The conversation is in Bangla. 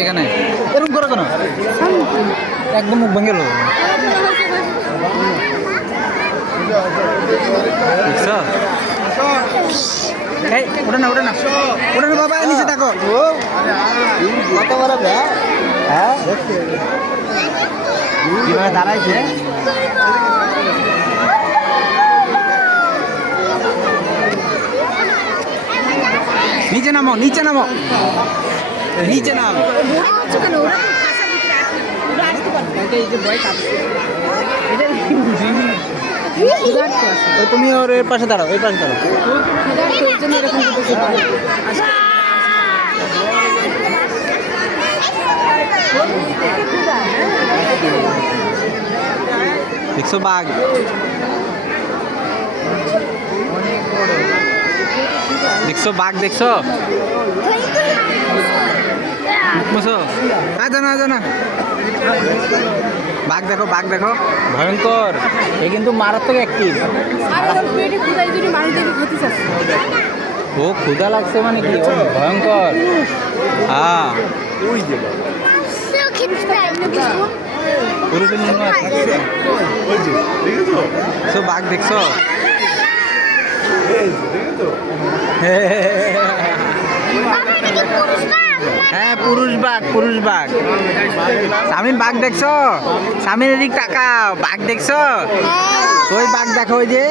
এখানে এরকম করো কেন? একদম মুখ ভেঙে গেল। ওটা না ওটা না ওটা না বাবা, নিচে থাকো। কত বড় হ্যাঁ, কিভাবে দাঁড়াইছে। নিচে নামো, নিচে নামো, নিচে নাম। তুমি ওর এর পাশে দাঁড়াও, এর পাশে দাঁড়াও। দেখছো বাঘ? দেখছো বাঘ? দেখছো? না বাঘ দেখো, বাঘ দেখো, ভয়ঙ্কর। এ কিন্তু মারাত্মক অ্যাক্টিভ। ও ক্ষুধা লাগছে মানে কি? ও ভয়ঙ্কর। হ্যাঁ, বাঘ দেখছো? হ্যাঁ, পুরুষ বাঘ, পুরুষ বাঘ। সামিন বাঘ দেখছো? সামিন এদিক তাকাও, বাঘ দেখছো? ওই বাঘ দেখো, ওই যে।